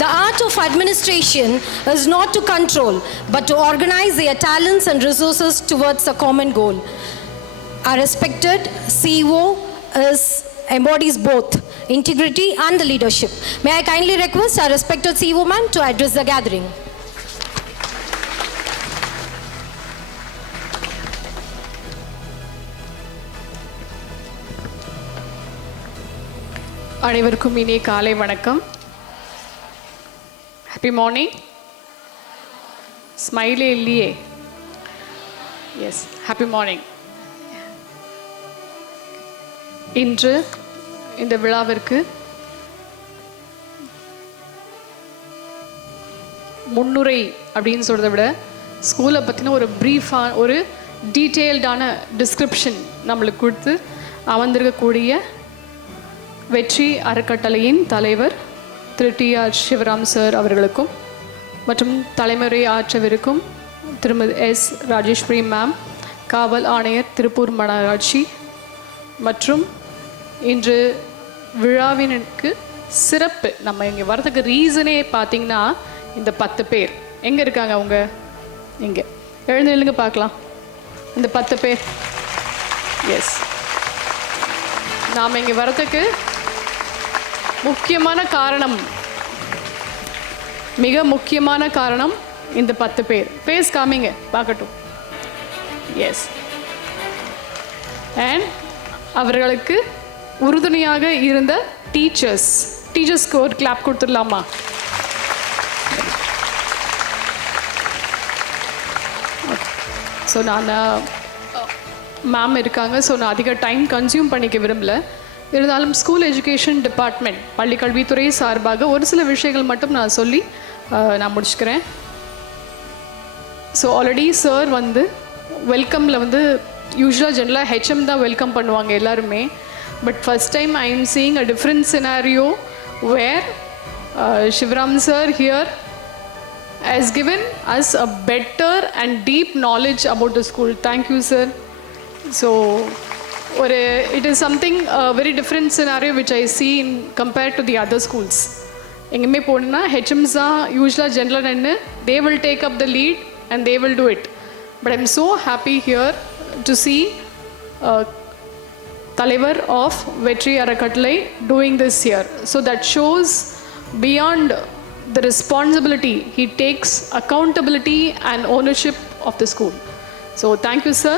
The art of administration is not to control, but to organize their talents and resources towards a common goal. Our respected CEO embodies both integrity and the leadership. May I kindly request our respected CEO ma'am to address the gathering. அனைவருக்கும் இனிய காலை வணக்கம். Happy morning. ஸ்மைலே இல்லையே. Yes, happy morning. இன்று இந்த விழாவிற்கு முன்னுரை அப்படின்னு சொல்கிறத விட ஸ்கூலை பற்றின ஒரு ப்ரீஃபாக ஒரு டீட்டெயில்டான டிஸ்கிரிப்ஷன் நம்மளுக்கு கொடுத்து அமர்ந்திருக்கக்கூடிய வெற்றி அறக்கட்டளையின் தலைவர் திரு டி.ஆர். சிவராம் சார் அவர்களுக்கும் மற்றும் தலைமுறை ஆற்றவிருக்கும் திருமதி எஸ். ராஜேஸ்வரி மேம், காவல் ஆணையர் திருப்பூர் மாநகராட்சி மற்றும் இன்று விழாவினுக்கு சிறப்பு நம்ம இங்கே வரதுக்கு ரீசனே பார்த்திங்கன்னா இந்த 10 பேர் எங்கே இருக்காங்க? அவங்க இங்கே எழுந்து எழுங்க பார்க்கலாம். இந்த 10 பேர். எஸ், நாம் இங்கே வரதுக்கு முக்கியமான காரணம், மிக முக்கியமான காரணம் இந்த 10 பேர். ஃபேஸ் காமிங்க பார்க்கட்டும். எஸ், அண்ட் அவர்களுக்கு உறுதுணையாக இருந்த டீச்சர்ஸ்க்கு ஒரு கிளாப் கொடுத்துடலாமா? ஸோ நான் மேம் இருக்காங்க. ஸோ நான் அதிக டைம் கன்சியூம் பண்ணிக்க விரும்பல. இருந்தாலும் ஸ்கூல் எஜுகேஷன் டிபார்ட்மெண்ட், பள்ளிக்கல்வித்துறை சார்பாக ஒரு சில விஷயங்கள் மட்டும் நான் சொல்லி நான் முடிச்சுக்கிறேன். ஸோ ஆல்ரெடி சார் வந்து வெல்கமில் வந்து யூஸ்வலாக ஜென்ரலாக ஹெச்எம் தான் வெல்கம் பண்ணுவாங்க எல்லாருமே. But first time I am seeing a different scenario where Sivaram sir here has given us a better and deep knowledge about the school. Thank you, sir. So it is something a very different scenario which I see in compared to the other schools. எங்கேயுமே போனோன்னா HMs தான் யூஸ்வலாக general நின்று they will take up the lead and they will do it. But I'm so happy here to see தலைவர் of வெற்றி அறக்கட்டளை doing this here. So that shows beyond the responsibility, he takes accountability and ownership of the school. So thank you, sir.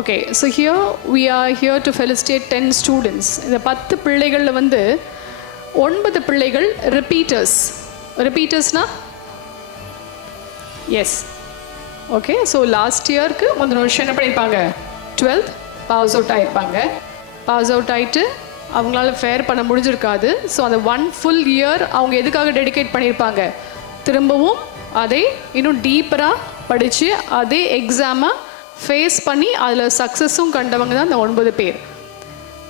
Okay, so here we are here to felicitate 10 students. இந்த 10 பிள்ளைகளில் வந்து 9 பிள்ளைகள் repeatersனா yes. Okay, so last yearக்கு முந்தின வருஷம் என்ன பண்ணியிருப்பாங்க? 12th pass out ஆகிருப்பாங்க. Pass out ஆகிட்டு அவங்களால ஃபேர் பண்ண முடிஞ்சிருக்காது. ஸோ அந்த 1 full year அவங்க எதுக்காக டெடிகேட் பண்ணியிருப்பாங்க? திரும்பவும் அதை இன்னும் டீப்பராக படித்து அதே எக்ஸாமை ஃபேஸ் பண்ணி அதில் சக்ஸஸும் கண்டவங்க தான் அந்த 9 பேர்.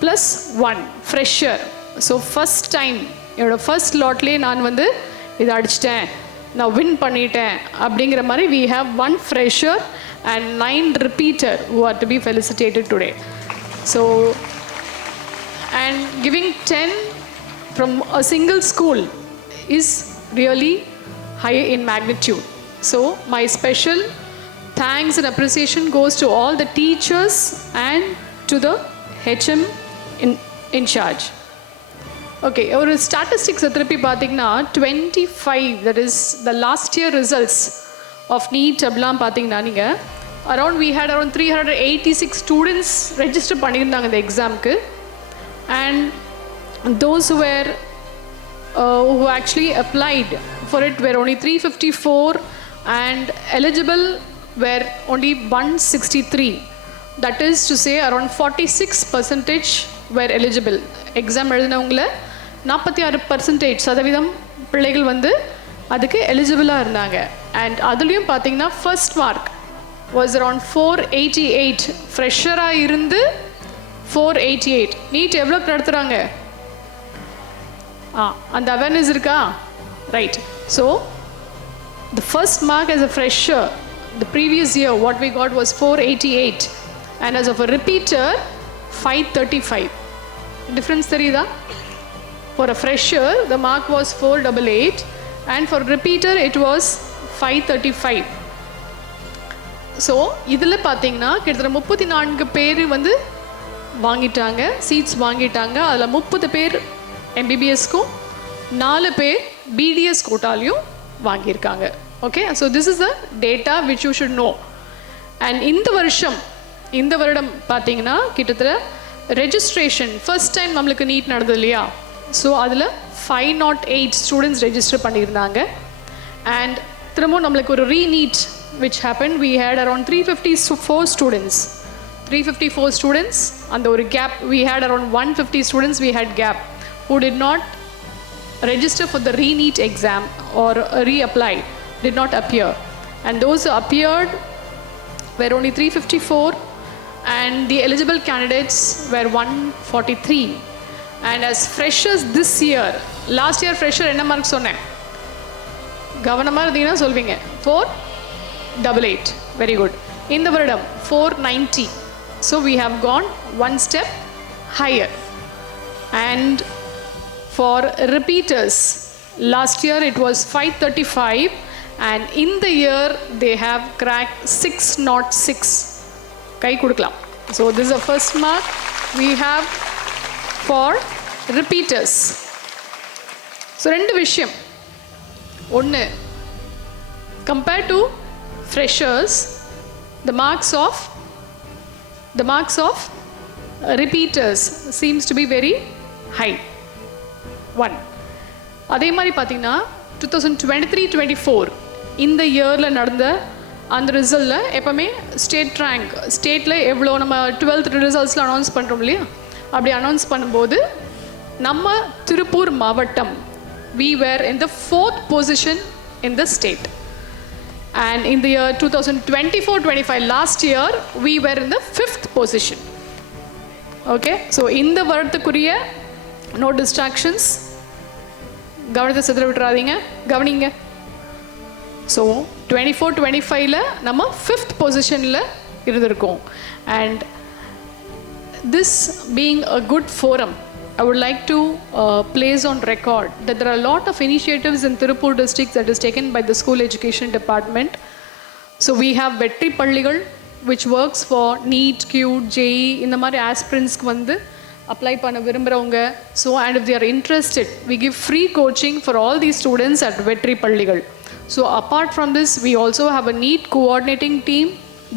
Plus 1 fresher. So first time என்னோடய ஃபர்ஸ்ட் லாட்லேயே நான் வந்து இதை அடிச்சிட்டேன், நான் வின் பண்ணிட்டேன் அப்படிங்கிற மாதிரி we have 1 fresher and 9 repeater who are to be felicitated today. So and giving 10 from a single school is really high in magnitude. So my special thanks and appreciation goes to all the teachers and to the HM in charge. Okay, ஒரு ஸ்டாட்டிஸ்டிக்ஸை திருப்பி பார்த்தீங்கன்னா 25, that is the last year results of NEET அப்படிலாம் பார்த்தீங்கன்னா நீங்கள் we had around 386 students register பண்ணியிருந்தாங்க இந்த எக்ஸாமுக்கு. And those who actually applied for it were only 354 and eligible were only 163. That is to say around 46% were eligible. Exam எழுதினவங்கள 46% பிள்ளைகள் வந்து அதுக்கு எலிஜிபிளாக இருந்தாங்க. அண்ட் அதுலேயும் பார்த்தீங்கன்னா ஃபர்ஸ்ட் மார்க் வாஸ் அரவுண்ட் 488. ஃப்ரெஷராக இருந்து 488. நீட் எவ்வளோ நடத்துகிறாங்க? அந்த அவேர்னஸ் இருக்கா? Right. So the first mark as a fresher the previous year what we got was 488 and as of a repeater 535. difference தெரியுதா? For a fresher, the mark was 488 and for repeater it was 535. So இதில் பார்த்தீங்கன்னா கிட்டத்தட்ட 34 பேர் வந்து வாங்கிட்டாங்க, seeds வாங்கிட்டாங்க. அதில் 30 பேர் எம்பிபிஎஸ்க்கும் 4 பேர் பிடிஎஸ் கோட்டாலையும் வாங்கியிருக்காங்க. Okay, so this is the data which you should know. And இந்த வருடம் பார்த்தீங்கன்னா கிட்டத்தட்ட ரெஜிஸ்ட்ரேஷன் ஃபர்ஸ்ட் டைம் நம்மளுக்கு நீட் நடந்தது இல்லையா? ஸோ அதில் 508 ஸ்டூடெண்ட்ஸ் ரெஜிஸ்டர் பண்ணியிருந்தாங்க. அண்ட் திரும்பவும் நம்மளுக்கு ஒரு re-NEET which happened. We had around 354 students. 354 students, and the gap, we had around 150 students we had gap who did not register for the re-NEET exam or reapply, did not appear. And those who appeared were only 354 and the eligible candidates were 143. And as freshers this year, last year fresher என்ன mark சொன்னேன்? கவனமாக இருந்தீங்கன்னா சொல்வீங்க. 488. Very good. In the வருடம் 490. So we have gone one step higher. And for repeaters, last year it was 535 and in the year they have cracked 606. கை கொடுக்கலாம். So this is the first mark we have for repeaters. So ரெண்டு விஷயம். ஒன்று, compared to freshers, the marks of repeaters seems to be very high. One. அதே மாதிரி பார்த்தீங்கன்னா 2023-24 இந்த இயரில் நடந்த அந்த ரிசல்ட்டில் எப்போவுமே ஸ்டேட் ரேங்க், ஸ்டேட்டில் எவ்வளோ நம்ம 12th ரிசல்ட்ஸில் அனௌன்ஸ் பண்ணுறோம் இல்லையா? அப்படி அனௌன்ஸ் பண்ணும்போது நம்ம திருப்பூர் மாவட்டம் we were in the 4th position in the state. And in the year 2024-25, last year, we were in the 5th position. Okay, so in the வருடத்துக்குரிய no distractions, கவனத்தை சிதற விட்டுறாதீங்க, கவனிங்க. ஸோ 24-25ல நம்ம 5th பொசிஷனில் இருந்திருக்கோம். And this being a good forum, I would like to place on record that there are a lot of initiatives in Tirupur district that is taken by the school education department. So we have Vetri Palligal, which works for NEET, CUET, JEE, இந்த மாதிரி aspirants வந்து apply பண்ண விரும்புகிறவங்க. So and if they are interested, we give free coaching for all these students at Vetri Palligal. So apart from this, we also have a NEET coordinating team,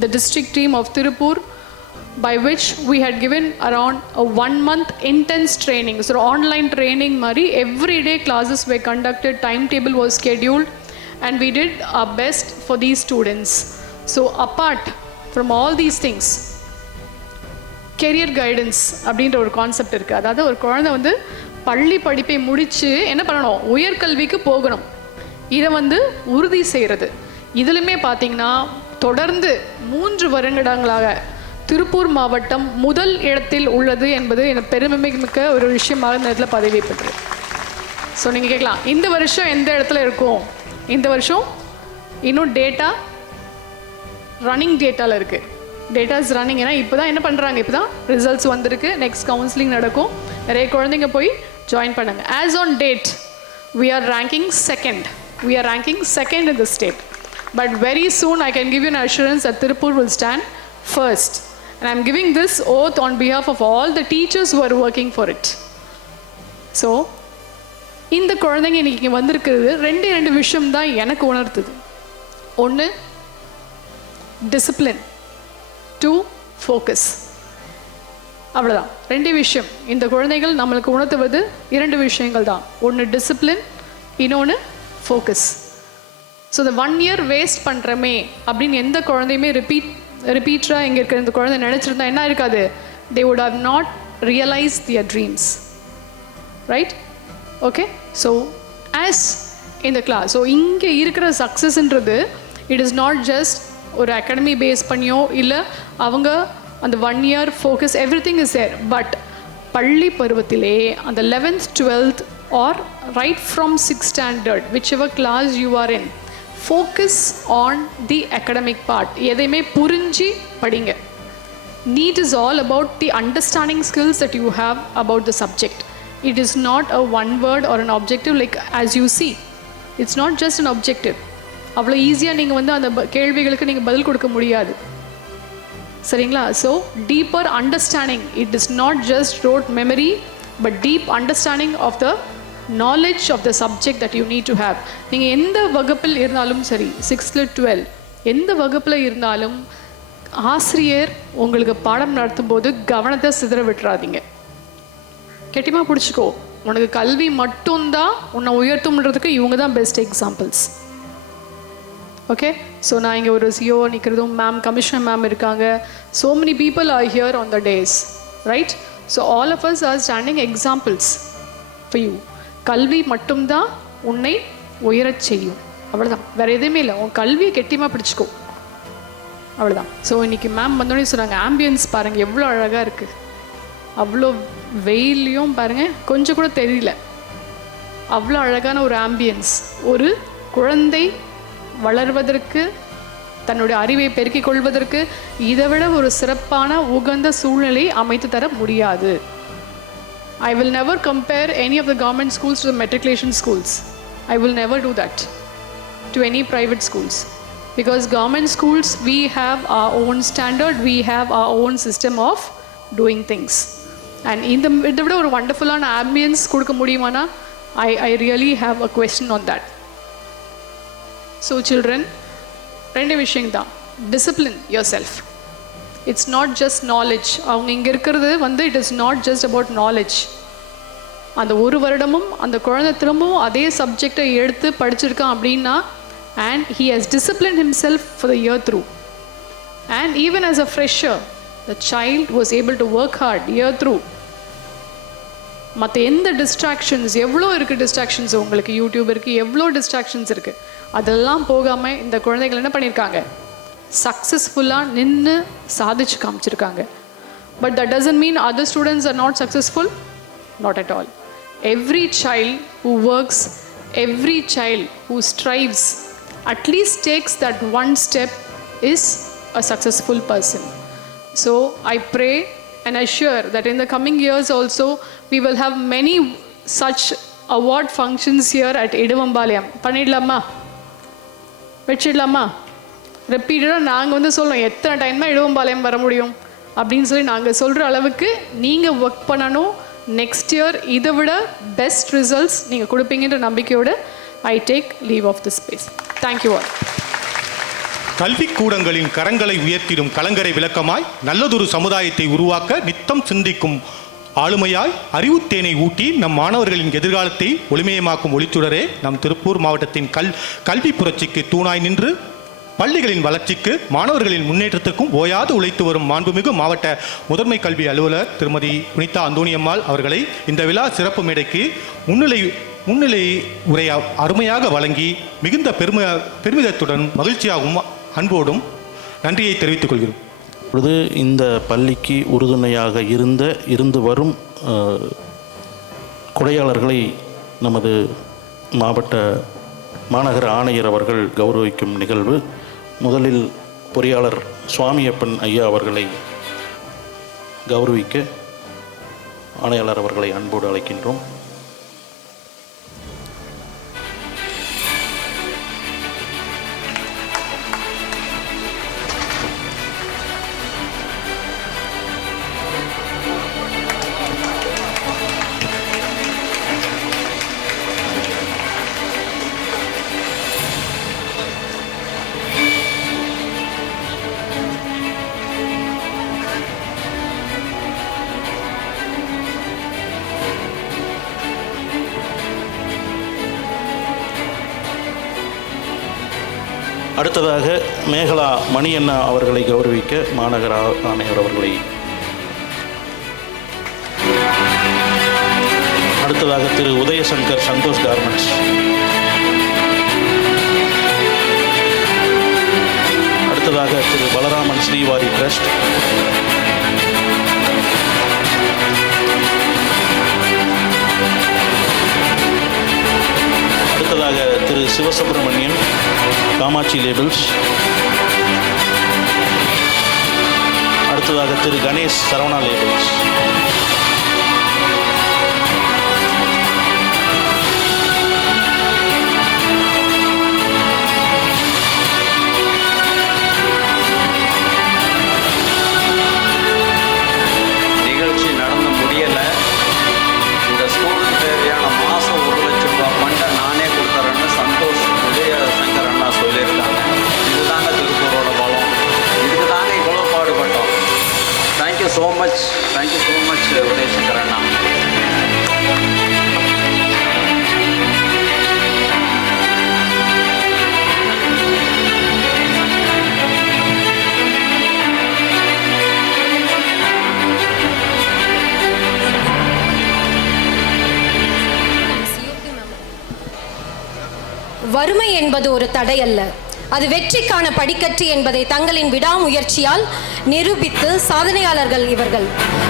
the district team of Tirupur, by which we had given around a 1-month intense training. So online training mari, everyday classes were conducted, timetable was scheduled, and we did our best for these students. So apart from all these things, career guidance அப்படின்ற ஒரு concept இருக்குது. அதாவது ஒரு குழந்தை வந்து பள்ளி படிப்பை முடித்து என்ன பண்ணணும்? உயர்கல்விக்கு போகணும். இதை வந்து உறுதி செய்கிறது. இதிலுமே பார்த்தீங்கன்னா தொடர்ந்து 3 வருடங்களாக திருப்பூர் மாவட்டம் முதல் இடத்தில் உள்ளது என்பது எனக்கு பெருமைமிக்க ஒரு விஷயமாக இந்த இடத்துல பதிவேற்பட்டது. ஸோ நீங்கள் கேட்கலாம், இந்த வருஷம் எந்த இடத்துல இருக்கும்? இந்த வருஷம் இன்னும் டேட்டா ரன்னிங் டேட்டாவில் இருக்குது. Data is running. ஏன்னா இப்போ தான் என்ன பண்ணுறாங்க, இப்போ தான் ரிசல்ட்ஸ் வந்திருக்கு, நெக்ஸ்ட் கவுன்சிலிங் நடக்கும், நிறைய குழந்தைங்க போய் ஜாயின் பண்ணுங்க. As on date we are ranking second. We are ranking second in the state. But very soon I can give you an assurance that Tirupur will stand first. And I'm giving this oath on behalf of all the teachers who are working for it. So, இந்த குழந்தைங்க இன்றைக்கி வந்திருக்கிறது ரெண்டு விஷயம் தான் எனக்கு உணர்த்துது. ஒன்று discipline, 2 focus. அவ்வளோதான், 2 விஷயம். இந்த குழந்தைகள் நம்மளுக்கு உணர்த்துவது 2 விஷயங்கள் தான். ஒன்று டிசிப்ளின், இன்னொன்று ஃபோக்கஸ். ஸோ இந்த 1 year வேஸ்ட் பண்ணுறமே அப்படின்னு எந்த குழந்தையுமே ரிப்பீட்டராக இங்கே இருக்கிற இந்த குழந்தை நினச்சிருந்தா என்ன இருக்காது? they would have not realized their dreams, right? Okay, so as in the class, so இங்கே இருக்கிற சக்ஸஸ்ன்றது it is not just ஒரு அகாடமி பேஸ் பண்ணியோ இல்லை அவங்க அந்த 1 year focus, everything is there. But பள்ளி பருவத்திலே அந்த 11th 12th or right from 6th standard, whichever class you are in, focus on the academic part. எதையுமே புரிஞ்சு படிங்க. NEET is all about the understanding skills that you have about the subject. It is not a one word or an objective like as you see. It's not just an objective. அவ்வளோ ஈஸியாக நீங்கள் வந்து அந்த கேள்விகளுக்கு நீங்கள் பதில் கொடுக்க முடியாது. சரிங்களா? So deeper understanding, it is not just rote memory but deep understanding of the knowledge of the subject that you need to have. நீங்கள் எந்த வகுப்பில் இருந்தாலும் சரி, 6th 12 எந்த வகுப்பில் இருந்தாலும் ஆசிரியர் உங்களுக்கு பாடம் நடத்தும் போது கவனத்தை சிதற விட்டுறாதீங்க. கெட்டியமாக பிடிச்சிக்கோ. உனக்கு கல்வி மட்டும்தான் உன்னை உயர்த்தும்ன்றதுக்கு இவங்க தான் பெஸ்ட் எக்ஸாம்பிள்ஸ். ஓகே, ஸோ நான் இங்கே ஒரு சிஓ நிற்கிறதும், மேம் கமிஷனர் மேம் இருக்காங்க. So many people are here on the days, right? So all of us are standing examples for you. கல்வி மட்டும்தான் உன்னை உயரச் செய்யும். அவ்வளோதான், வேறு எதுவுமே இல்லை. உன் கல்வியை கெட்டியமாக பிடிச்சிக்கோ, அவ்வளோதான். ஸோ இன்றைக்கி மேம் வந்தோடனே சொன்னாங்க, ஆம்பியன்ஸ் பாருங்கள் எவ்வளோ அழகாக இருக்குது. அவ்வளோ வெயிலையும் பாருங்கள் கொஞ்சம் கூட தெரியல. அவ்வளோ அழகான ஒரு ஆம்பியன்ஸ். ஒரு குழந்தை வளர்வதற்கு, தன்னுடைய அறிவை பெருக்கிக் கொள்வதற்கு இதை விட ஒரு சிறப்பான உகந்த சூழ்நிலை அமைத்து தர முடியாது. I will never compare any of the government schools to the matriculation schools. I will never do that to any private schools. Because government schools, we have our own standard, we have our own system of doing things. And இதை விட ஒரு வண்டர்ஃபுல்லான ambience கொடுக்க முடியுமானா I really have a question on that. So children, ரெண்டு விஷயம் தான். Discipline yourself. It's not just knowledge. அவங்க இங்கே இருக்கிறது வந்து it is not just about knowledge. அந்த ஒரு வருடமும் அந்த குழந்தை திரும்பவும் அதே சப்ஜெக்டை எடுத்து படிச்சிருக்கான் அப்படின்னா, and he has disciplined himself for the year through. And even as a fresher, the child was able to work hard year through. மற்ற எந்த டிஸ்ட்ராக்ஷன்ஸ், எவ்வளோ இருக்குது டிஸ்ட்ராக்ஷன்ஸ், உங்களுக்கு யூடியூப் இருக்குது, எவ்வளோ டிஸ்ட்ராக்ஷன்ஸ் இருக்குது, அதெல்லாம் போகாமல் இந்த குழந்தைகள் என்ன பண்ணியிருக்காங்க, சக்ஸஸ்ஃபுல்லாக நின்று சாதிச்சு காமிச்சிருக்காங்க. But that doesn't mean other students are not successful. Not at all. Every child who works, every child who strives, at least takes that one step, is a successful person. So I pray and assure that in the coming years also we will have many such award functions here at Iduvambalayam. பண்ணிடலாமா, வச்சிடலாமா? ரிப்பீட்டடாக நாங்கள் வந்து சொல்கிறோம், எத்தனை time தான் இடுவம்பாளையம் வர முடியும் அப்படின்னு சொல்லி நாங்கள் சொல்கிற அளவுக்கு நீங்கள் ஒர்க் பண்ணணும். நெக்ஸ்ட் இயர் இதை விட பெஸ்ட் ரிசல்ட்ஸ் நீங்கள் கொடுப்பீங்கன்ற நம்பிக்கையோடு I take leave of the space. Thank you all. கல்விக்கூடங்களின் கரங்களை உயர்த்திடும் கலங்கரை விளக்கமாய் நல்லதொரு சமுதாயத்தை உருவாக்க நித்தம் சிந்திக்கும் ஆளுமையாய் அறிவுத்தேனை ஊட்டி நம் மாணவர்களின் எதிர்காலத்தை ஒளிமயமாக்கும் ஒளிச்சுடரே நம் திருப்பூர் மாவட்டத்தின் கல்வி புரட்சிக்கு தூணாய் நின்று பள்ளிகளின் வளர்ச்சிக்கு மாணவர்களின் முன்னேற்றத்துக்கும் ஓயாது உழைத்து வரும் மாண்புமிகு மாவட்ட முதன்மை கல்வி அலுவலர் திருமதி புனிதா அந்தோணியம்மாள் அவர்களை இந்த விழா சிறப்பு மேடைக்கு முன்னிலை உரைய அருமையாக வழங்கி மிகுந்த பெருமிதத்துடன் மகிழ்ச்சியாகவும் அன்போடும் நன்றியை தெரிவித்துக் கொள்கிறோம். இப்பொழுது இந்த பள்ளிக்கு உறுதுணையாக இருந்து வரும் கொடையாளர்களை நமது மாநகர ஆணையர் அவர்கள் கௌரவிக்கும் நிகழ்வு. முதலில் பொறியாளர் சுவாமியப்பன் ஐயா அவர்களை கௌரவிக்க ஆணையாளர் அவர்களை அன்போடு அழைக்கின்றோம். அடுத்ததாக மேகலா மணியண்ணா அவர்களை கௌரவிக்க மாநகர ஆணையர் அவர்களை, அடுத்ததாக திரு உதயசங்கர் சந்தோஷ் கார்மெண்ட்ஸ், அடுத்ததாக திரு பலராமன் ஸ்ரீவாரி ட்ரஸ்ட், அடுத்ததாக திரு சிவசுப்பிரமணியன் காமாட்சி லேபிள்ஸ், அடுத்ததாக அடுத்ததாக திரு கணேஷ் சரவணா லேபிள்ஸ். நிகழ்ச்சி நடந்து முடியலை. இந்த ஸ்கூலுக்கு தேவையான மாதம் 1 லட்சம் ரூபாய் ஃபண்டை நானே கொடுத்துறேன்னு சந்தோஷ் உதயசங்கர் அண்ணா சொல்லியிருக்காங்க. இதுதாங்க திருப்பூரோட பலம். இதுக்கு தாங்க இவ்வளோ பாடுபட்டோம். தேங்க்யூ ஸோ மச் உதயசங்கர் அண்ணா. வறுமை என்பது ஒரு தடை அல்ல, அது வெற்றிக்கான படிக்கட்டு என்பதை தங்களின் விடாமுயற்சியால் நிரூபித்து சாதனையாளர்கள் இவர்கள்.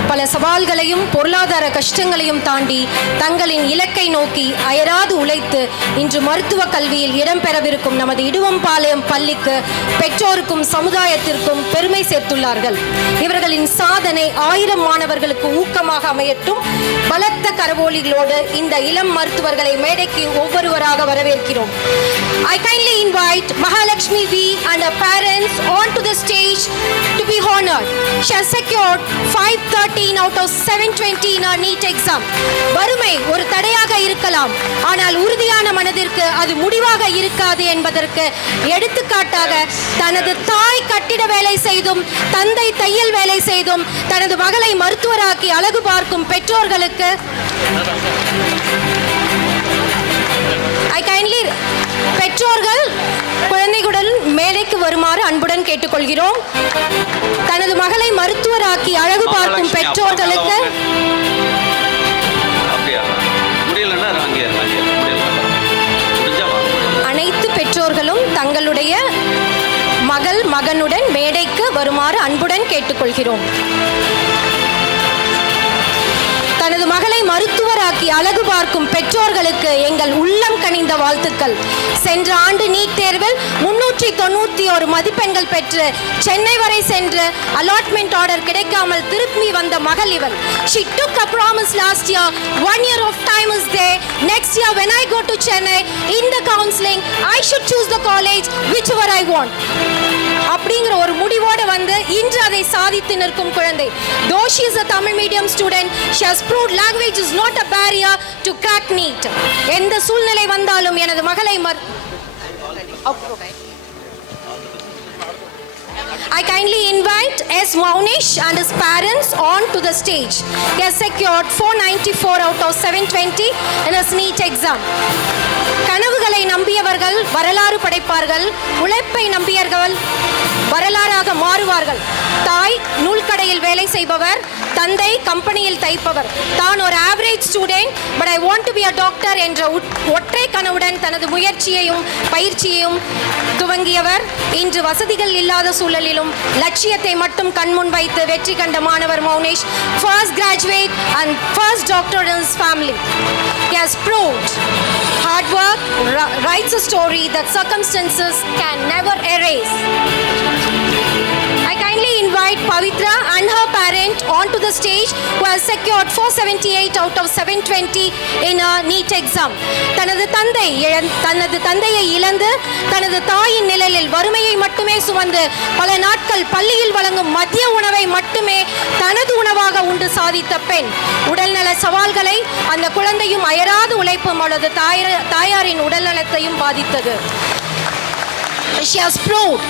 பல சவால்களையும் பொருளாதார கஷ்டங்களையும் தாண்டி தங்களின் இலக்கை நோக்கி அயராது உழைத்து இன்று மருத்துவ கல்வியில் இடம்பெறவிருக்கும் நமது இடுவம்பாளையம் பள்ளிக்கு பெற்றோருக்கும் சமுதாயத்திற்கும் பெருமை சேர்த்துள்ளார்கள். இவர்களின் சாதனை 1000 மாணவர்களுக்கு ஊக்கமாக அமையட்டும். பலத்த கரவொலிகளோடு இந்த இளம் மருத்துவர்களை மேடைக்கு ஒவ்வொருவராக வரவேற்கிறோம். I kindly invite Mahalakshmi V and her parents onto the stage to be honored. She has secured 513 out of 720 in her NEET exam. வறுமை ஒரு தடையாக இருக்கலாம், ஆனால் உறுதியான மனதிற்கு அது முடிவாக இருக்காது என்பதற்கு எடுத்துக்காட்டாக தனது தாய் கட்டிட வேலை செய்தும் தந்தை தையல் வேலை செய்தும் தனது மகளை மருத்துவராக்கி அழகு பார்க்கும் பெற்றோர்களுக்கு பெற்றோர்கள் குழந்தைகளுடன் மேடைக்கு வருமாறு அன்புடன் கேட்டுக்கொள்கிறோம். தனது மகளை மருத்துவராக்கி அழகு பார்க்கும் பெற்றோர்களுக்கு அனைத்து பெற்றோர்களும் தங்களுடைய மகனுடன் மேடைக்கு வருமாறு அன்புடன் கேட்டுக்கொள்கிறோம். தனது மகளை மருத்துவராக்கி அழகு பார்க்கும் பெற்றோர்களுக்கு எங்கள் உள்ளம் கனிந்த வாழ்த்துக்கள். சென்ற ஆண்டு நீட் தேர்வில் 391 மதிப்பெண்கள் பெற்று சென்னை வரை சென்று அலாட்மெண்ட் ஆர்டர் கிடைக்காமல் திரும்பி வந்த மகள் இவள். She took a promise last year. 1 year of time is there. Next year when I go to Chennai in the counseling, I should choose the college whichever I want. அப்படிங்கிற ஒரு முடிவோடு வந்து இன்று அதை சாதித்து நிற்கும் குழந்தை. Though she is a Tamil medium student, she has proved language is not a barrier to crack NEET. எந்த சூழ்நிலை வந்தாலும் எனது மகளை I kindly invite S. Maunesh and his parents on to the stage. He has secured 494 out of 720 in his NEET exam. கனவுகளை நம்பியவர்கள் வரலாறு படைப்பார்கள், உழைப்பை நம்பியவர்கள் வரலாறாக மாறுவார்கள். தாய் நூல்கடையில் வேலை செய்பவர், தந்தை கம்பெனியில் தைப்பவர். தான் ஒரு average student but I want to be a doctor என்ற ஒற்றை கனவுடன் தனது முயற்சியையும் பயிற்சியையும் துவங்கியவர். இன்று வசதிகள் இல்லாத சூழலிலும் லட்சியத்தை மட்டும் கண்முன் வைத்து வெற்றி கண்ட மாணவர் Mounesh. First graduate and first doctor in his family. He has proved hard work writes a story that circumstances can never erase. I kindly invite Pavitra and her parent onto the stage who has secured 478 out of 720 in a NEET exam. தனது தந்தையை இழந்து தனது தாயின் நிழலில் வறுமையை மட்டுமே சுமந்து பல நாட்கள் பள்ளியில் வழங்கும் மதிய உணவை மட்டுமே தனது உணவாக உண்டு சாதித்த பெண். உடல்நல சவால்களை அந்த குழந்தையும் அயராது உழைப்பும் அவளது தாயாரின் உடல்நலத்தையும் பாதித்தது. She has proved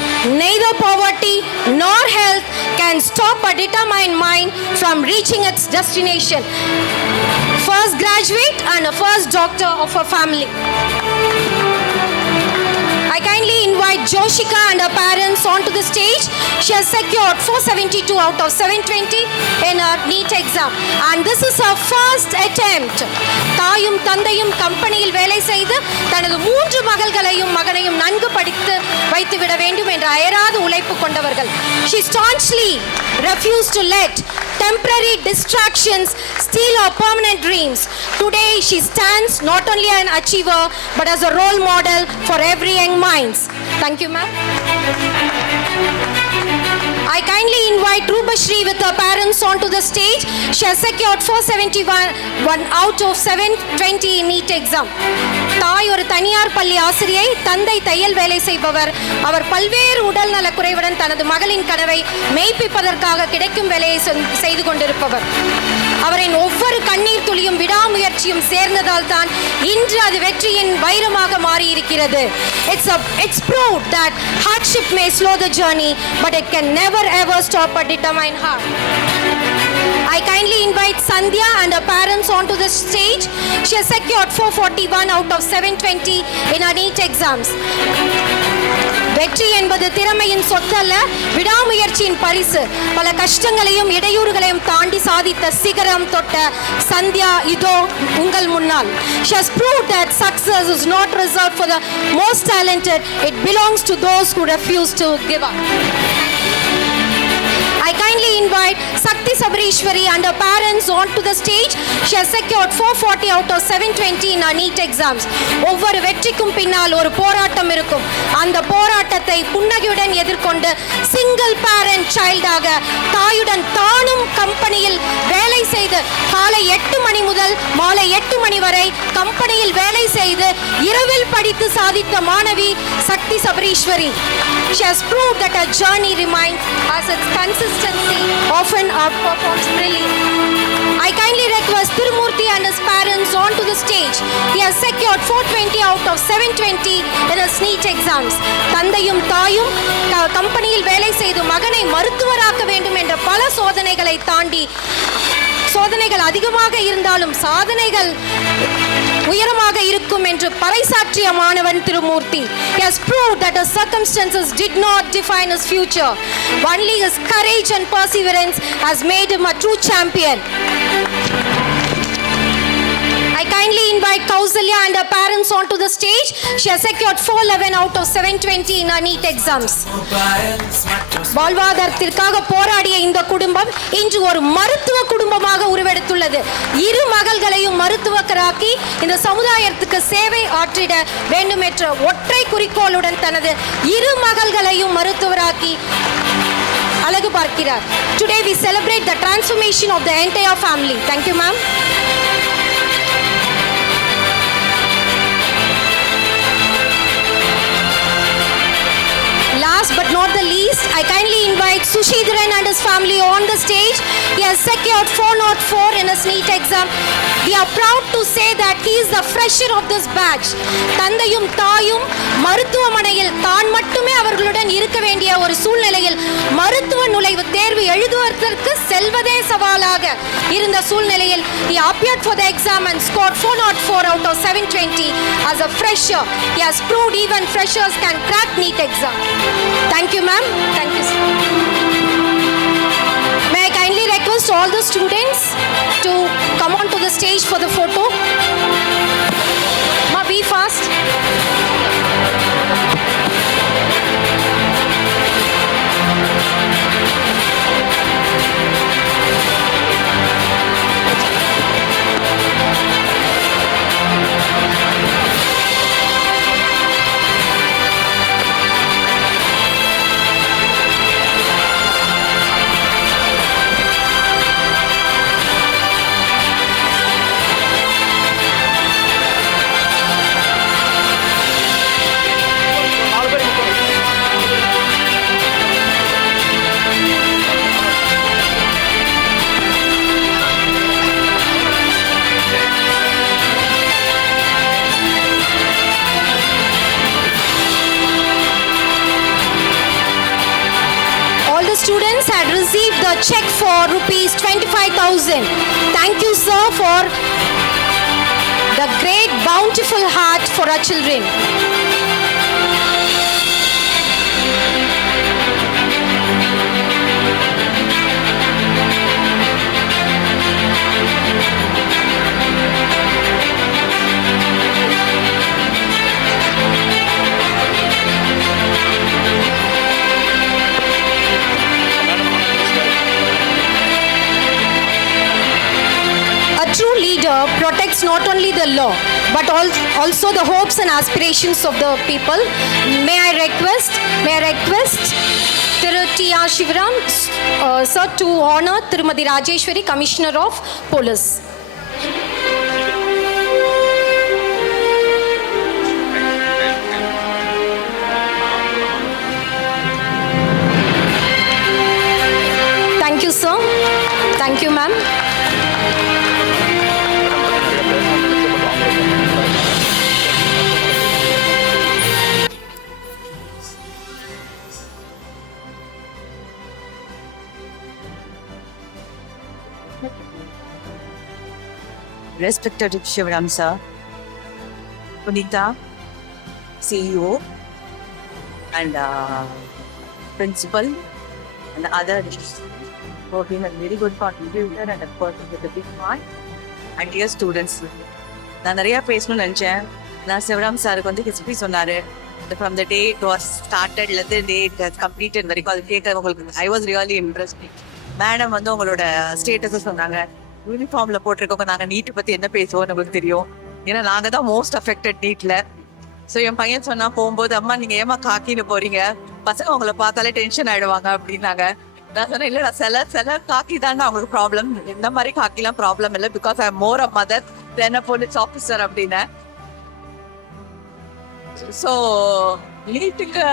neither poverty nor health can stop a determined mind from reaching its destination. First graduate and a first doctor of her family. I kindly invite Joshika and her parents onto the stage. She has secured 472 out of 720 in her NEET exam. And this is her first attempt. தாயும் தந்தையும் கம்பெனியில் வேலை செய்து தனது 3 மகனையும் நன்கு படித்து வைத்துவிட வேண்டும் என்ற அயராத உழைப்பு கொண்டவர்கள். She staunchly refused to let temporary distractions steal her permanent dreams. Today she stands not only an achiever but as a role model for every young minds. Thank you, ma'am. I kindly invite Rubashri with her parents onto the stage. She has secured 471 out of 720 NEET exam. தாய் ஒரு தனியார் பள்ளி ஆசிரியை, தந்தை தையல் வேலை செய்பவர். அவர் பல்வேறு உடல் நல குறைவுடன் தனது மகளின் கனவை மெய்ப்பிப்பதற்காக கிடைக்கும் வேலையை செய்து கொண்டிருப்பவர். அவரின் ஒவ்வொரு கண்ணீர் துளியும் விடாமுயற்சியும் சேர்ந்ததால் தான் இன்று அது வெற்றியின் வைரமாக மாறி இருக்கிறது. It's proved that hardship may slow the journey, but it can never ever stop a determined heart. I kindly invite Sandhya and her parents onto the stage. She has secured 441 out of 720 in her NEET exams. வெற்றி என்பது திறமையின் சொத்தல்ல, விடாமுயற்சியின் பரிசு. பல கஷ்டங்களையும் இடையூறுகளையும் தாண்டி சாதித்த சிகரம் தொட்ட சந்தியா இதோ உங்கள் முன்னால். She has proved that success is not reserved for the most talented. It belongs to those who refuse to give up. I kindly invite Sakti Sabarishwari and her parents onto the stage. She has secured 440 out of 720 in her NEET exams. ஒவ்வொரு வெற்றிக்கும் பின்னால் ஒரு போராட்டம் இருக்கும். அந்த போராட்டத்தை புன்னகையுடன் எதிர்கொண்டு சிங்கிள் பேரண்ட் சைல்டாக தாயுடன் தானும் கம்பெனியில் வேலை செய்து காலை 8 மணி முதல் மாலை 8 மணி வரை கம்பெனியில் வேலை செய்து இரவில் படித்து சாதித்த மாணவி சக்தி Sabariswari. She has proved that her journey remains as its consistency often outperforms brilliance. I kindly request Tirumurthy and his parents onto the stage. He has secured 420 out of 720 in his NEET exams. தந்தையும் தாயும் கம்பெனியில் வேலை செய்து மகனை மருத்துவராக்க வேண்டும் என்ற பல சோதனைகளை தாண்டி, சோதனைகள் அதிகமாக இருந்தாலும் சாதனைகள் உயரமாக இருக்கும் என்று பறைசாற்றிய மாணவன் Thirumurthy. He has proved that his circumstances did not define his future. Only his courage and perseverance has made him a true champion. I kindly invite Kausalya and her parents onto the stage. She has secured 411 out of 720 in her NEET exams. வாழ்வாதாரத்திற்காக போராடிய இந்த குடும்பம் இன்று ஒரு மருத்துவ குடும்பமாக உருவெடுத்துள்ளது. இரு மகள்களையும் மருத்துவராக்கி இந்த சமுதாயத்துக்கு சேவை ஆற்றிட வேண்டும் என்ற ஒற்றை குறிக்கோளுடன் தனது இரு மகள்களையும் மருத்துவராக்கி அழகு பார்க்கிறார். Today we celebrate the transformation of the entire family. Thank you, ma'am. Last but not the least, I kindly invite Sushidharan and his family on the stage. He has secured 404 in his NEET exam. We are proud to say that he is the fresher of this batch. தந்தையும் தாயும் மருத்துவமனையில் தான் மட்டுமே அவர்களுடன் இருக்க வேண்டிய ஒரு சூழ்நிலையில் மருத்துவ நுழைவு தேர்வு எழுதுவதற்கு செல்வதே சவாலாக இருந்த சூழ்நிலையில் he appeared for the exam and scored 404 out of 720 as a fresher. He has proved even freshers can crack NEET exam. Thank you, ma'am. Thank you, sir. May I kindly request all the students to come on to the stage for the photo. Ma, be fast. Students had received the check for rupees 25,000. Thank you, sir, for the great bountiful heart for our children. True leader protects not only the law but also the hopes and aspirations of the people. May I request Thiru T.R. Shivaram, sir, to honor Tirumadi Rajeshwari, Commissioner of Police. Thank you, sir. Thank you, ma'am. Respected Shivaram sir, Punita, CEO, and principal, and others for being a very good contributor and a person with a big heart. And dear students, நான் நிறைய பேசணும்னு நினச்சேன். நான் சிவராம் சாருக்கு வந்து history சொன்னார். From the day it was ஸ்டார்டட்லேருந்து day it completed வரைக்கும் அது கேட்க உங்களுக்கு I was really impressing. Madam வந்து உங்களோட ஸ்டேட்டஸை சொன்னாங்க. யூனிஃபார்ம்ல போட்டிருக்கவங்க நாங்கள் நீட்டை பற்றி என்ன பேசுவோம் நம்மளுக்கு தெரியும். ஏன்னா நாங்கள் தான் மோஸ்ட் அஃபெக்டட் நீட்டில். ஸோ என் பையன் சொன்னா போகும்போது, அம்மா நீங்கள் ஏமா காக்கின்னு போறீங்க, பசங்க உங்களை பார்த்தாலே டென்ஷன் ஆயிடுவாங்க அப்படின்னாங்க. நான் சொன்னேன், இல்லைடா சில காக்கி தானே அவங்களுக்கு ப்ராப்ளம், இந்த மாதிரி காக்கிலாம் ப்ராப்ளம் இல்லை, because I more a mother then a police officer அப்படின்னு. ஸோ நீட்டுக்கு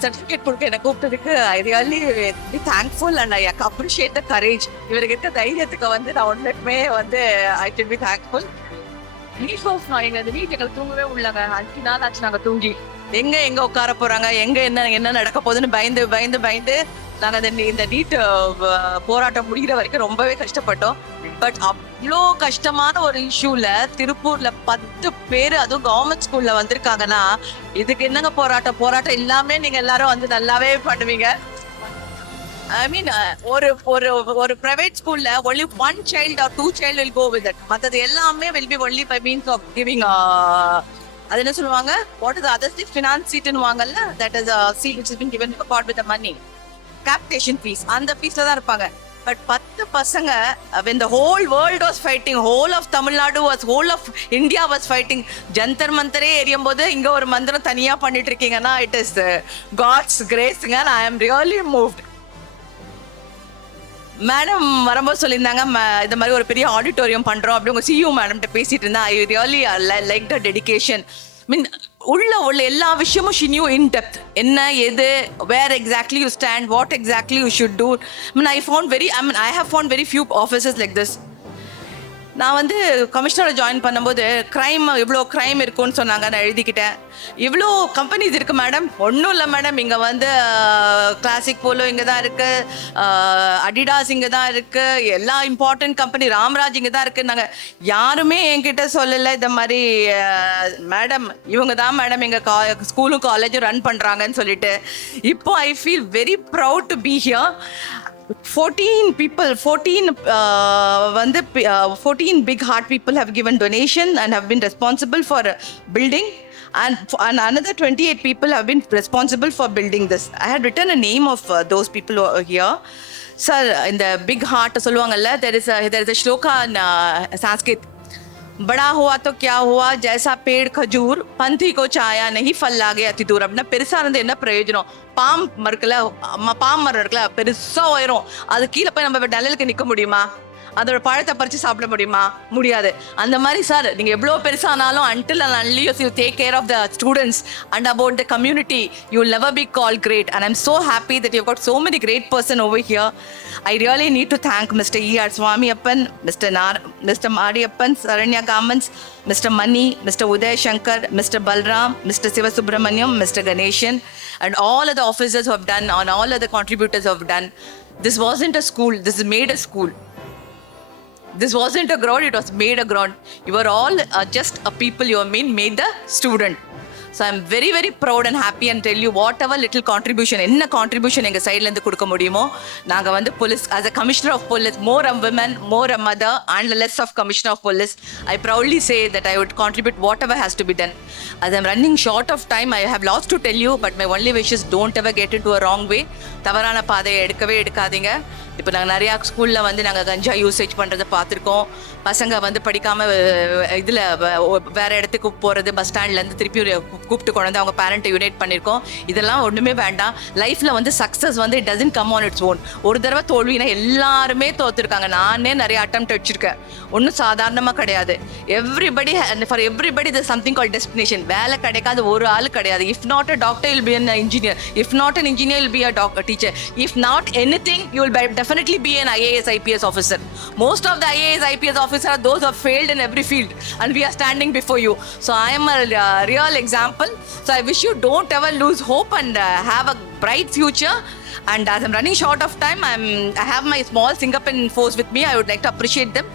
சர்டிஃபிகேட் கொடுக்க என்னை கூப்பிட்டதுக்கு I really very thankful and I appreciate the courage. இவருக்கு இருக்க தைரியத்துக்கு வந்து நான் ஒன்றுக்குமே வந்து I should be thankful. NEET house நாங்கள் அந்த நீட் எங்களுக்கு தூங்கவே உள்ளாங்க. 5 நாள் ஆச்சு நாங்கள் தூங்கி. எங்க உட்கார போறாங்க, எங்க என்ன நடக்க போகுதுன்னு பயந்து நாங்கள் இந்த நீட் போராட்டம் முடிகிற வரைக்கும் ரொம்பவே கஷ்டப்பட்டோம். பட் அவ்வளோ கஷ்டமான ஒரு இஷ்யூல திருப்பூர்ல 10 பேர் அதுவும் கவர்மெண்ட் ஸ்கூல்ல வந்திருக்காங்கன்னா இதுக்கு என்னங்க போராட்டம் எல்லாமே நீங்க எல்லாரும் வந்து நல்லாவே பண்ணுவீங்க. ஐ மீன் ஒரு பிரைவேட் ஸ்கூல்ல only 1 child or 2 child will go with it. மற்றது எல்லாமே will be only by means of giving அது என்ன சொல்லுவாங்க, what is the other seat, finance seat வாங்கல்ல, that is a seat which has been given to God with the money, capitation fees, அந்த ஃபீஸ்ல தான் இருப்பாங்க. But 10 பசங்க, when the whole world was fighting, whole of Tamil Nadu was, whole of India was fighting, Jantar மந்தரே எரியும் போது இங்க ஒரு மந்திரம் தனியா பண்ணிட்டு இருக்கீங்கன்னா it is God's grace. and I am really moved. Madam வரும்போது சொல்லியிருந்தாங்க, இந்த மாதிரி ஒரு பெரிய ஆடிட்டோரியம் பண்ணுறோம் அப்படி உங்கள் சிஇஓ மேடம்கிட்ட பேசிகிட்டு இருந்தேன். I really like the dedication. Mean உள்ள எல்லா விஷயமும் ஷி நியூ இன் டெப்த். என்ன எது, where exactly you stand, what exactly you should do. I have found very few officers like this. நான் வந்து கமிஷனரை ஜாயின் பண்ணும்போது இவ்வளோ க்ரைம் இருக்குன்னு சொன்னாங்க. நான் எழுதிக்கிட்டேன். இவ்வளோ கம்பெனிஸ் இருக்குது மேடம். ஒன்றும் இல்லை மேடம், இங்கே வந்து கிளாசிக் போலோ இங்கே தான் இருக்குது, அடிடாஸ் இங்கே தான் இருக்குது, எல்லா இம்பார்ட்டன்ட் கம்பெனி, ராம்ராஜ் இங்கே தான் இருக்குது. நாங்கள் யாருமே என்கிட்ட சொல்லலை இந்த மாதிரி மேடம் இவங்க தான் மேடம் எங்கள் ஸ்கூலும் காலேஜும் ரன் பண்ணுறாங்கன்னு சொல்லிட்டு. இப்போ I feel very proud to be here. 14 big heart people have given donation and have been responsible for building, and another 28 people have been responsible for building this. I had written a name of those people here. Sir, in the big heart solluvaangalla, there is a shloka in Sanskrit. बड़ा हुआ तो क्या हुआ, जैसा पेड़ खजूर, पंथी को छाया नहीं, फल लागे अति दूर. அப்படின்னா பெருசா இருந்து என்ன பிரயோஜனம்? பாம் மரம் இருக்குல்ல, பெருசா உயரும், அது கீழே போய் நம்ம நிழலுக்கு நிற்க முடியுமா? அதோட பழத்தை பறிச்சு சாப்பிட முடியுமா? முடியாது. அந்த மாதிரி சார் நீங்க எவ்வளோ பெருசானாலும் until and unless you take care of the students and about the community, you will never be called great. And I'm so happy that you've got so many great person over here. I really need to thank Mr. E.R. Swamiyappan, Mr. Mariyappan, Saranya Garments, Mr. Mani, Mr. Uday Shankar, Mr. Balram, Mr. Siva Subramaniam, Mr. Ganeshan, and all of the officers who have done, and all of the contributors who have done. This wasn't a school, this is made a school. This wasn't a ground, it was made a ground. You are all just a people, you have made the student. So I'm very, very proud and happy and tell you whatever little contribution, என்ன contribution எங்கள் சைட்லேருந்து கொடுக்க முடியுமோ, நாங்கள் வந்து police, as a commissioner of police, more a woman, more a mother, and less of commissioner of police, I proudly say that I would contribute whatever has to be done. As I'm running short of time, I have lots to tell you, but my only wish is don't ever get into a wrong way. தவறான பாதையை எடுக்காதீங்க. இப்போ நாங்கள் நிறையா ஸ்கூலில் வந்து நாங்கள் கஞ்சா usage பண்ணுறதை பார்த்துருக்கோம். பசங்க வந்து படிக்காமல் இதில் வேறு இடத்துக்கு போகிறது, பஸ் ஸ்டாண்ட்லேருந்து திருப்பி கூப்பிட்டு கொண்டு அவங்க பேரண்ட்டை யுனைட் பண்ணியிருக்கோம். இதெல்லாம் ஒன்றுமே வேண்டாம். லைஃப்பில் வந்து சக்ஸஸ் வந்து it doesn't come on its own. ஒரு தடவை தோல்வினா எல்லாருமே தோற்றுருக்காங்க. நானே நிறைய அட்டெம்ப்ட் வச்சுருக்கேன். ஒன்றும் சாதாரணமாக கிடையாது. For everybody there's something called destination. வேலை கிடைக்காத ஒரு ஆள் கிடையாது. If not a doctor will be an engineer. If not an engineer will be a teacher. If not anything, you will definitely be an IAS IPS officer. Most of the IAS IPS officers are those who have failed in every field, and we are standing before you. So I am a real example. So I wish you don't ever lose hope and have a bright future. And as I'm running short of time, I have my small Singaporean force with me. I would like to appreciate them.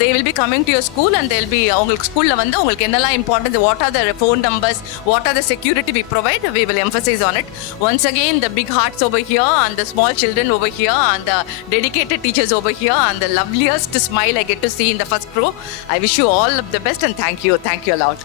They will be coming to your school and they'll be உங்களுக்கு ஸ்கூலில் வந்து உங்களுக்கு என்னெல்லாம் importance, what are the phone numbers, what are the security we provide, we will emphasize on it. Once again, the big hearts over here and the small children over here and the dedicated teachers over here and the loveliest smile I get to see in the first row. I wish you all of the best and thank you a lot.